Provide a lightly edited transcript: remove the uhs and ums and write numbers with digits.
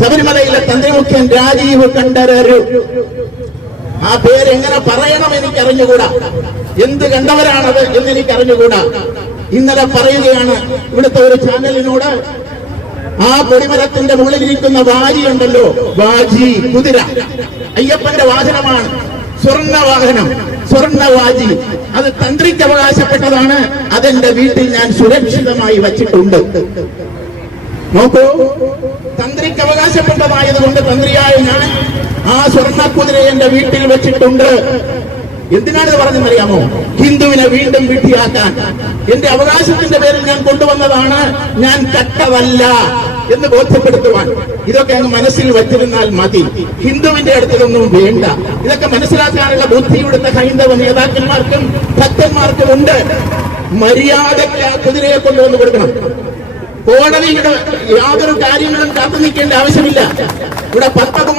ശബരിമലയിലെ തന്ത്രിമുഖ്യൻ രാജീവ് കണ്ഠരരു. ആ പേരെങ്ങനെ പറയണം എനിക്കറിഞ്ഞുകൂടാ. എന്ത് കണ്ടവരാണത് എന്നെനിക്കറിഞ്ഞുകൂടാ. ഇന്നലെ പറയുകയാണ് ഇവിടുത്തെ ഒരു ചാനലിനോട്, ആ കൊടിമരത്തിന്റെ മുകളിലിരിക്കുന്ന വാജി ഉണ്ടല്ലോ, വാജി കുതിര, അയ്യപ്പന്റെ വാഹനമാണ്, സ്വർണ്ണ വാഹനം, സ്വർണ്ണവാജി, അത് തന്ത്രിക്ക് അവകാശപ്പെട്ടതാണ്. അതെന്റെ വീട്ടിൽ ഞാൻ സുരക്ഷിതമായി വച്ചിട്ടുണ്ട്. നോക്കൂ, തന്ത്രിക്ക് അവകാശപ്പെട്ടതായതുകൊണ്ട് തന്ത്രിയായ ഞാൻ ആ സ്വർണ്ണക്കുതിരയെ എന്റെ വീട്ടിൽ വെച്ചിട്ടുണ്ട്. എന്തിനാണിത് പറഞ്ഞെന്നറിയാമോ? ഹിന്ദുവിനെ വീണ്ടും വിഡ്ഢിയാക്കാൻ. എന്റെ അവകാശത്തിന്റെ പേരിൽ ഞാൻ കൊണ്ടുവന്നതാണ്, ഞാൻ കട്ടതല്ല എന്ന് ബോധ്യപ്പെടുത്തുവാൻ. ഇതൊക്കെ അങ്ങ് മനസ്സിൽ വച്ചിരുന്നാൽ മതി. ഹിന്ദുവിന്റെ അടുത്തതൊന്നും വേണ്ട. ഇതൊക്കെ മനസ്സിലാക്കാനുള്ള ബുദ്ധി ഇവിടുത്തെ ഹൈന്ദവ നേതാക്കന്മാർക്കും ഭക്തന്മാർക്കും ഉണ്ട്. മര്യാദയ്ക്ക് ആ കുതിരയെ കൊണ്ടുവന്ന് കൊടുക്കണം. കോടതിയുടെ യാതൊരു കാര്യങ്ങളും കാത്തു നിൽക്കേണ്ട ആവശ്യമില്ല. ഇവിടെ 10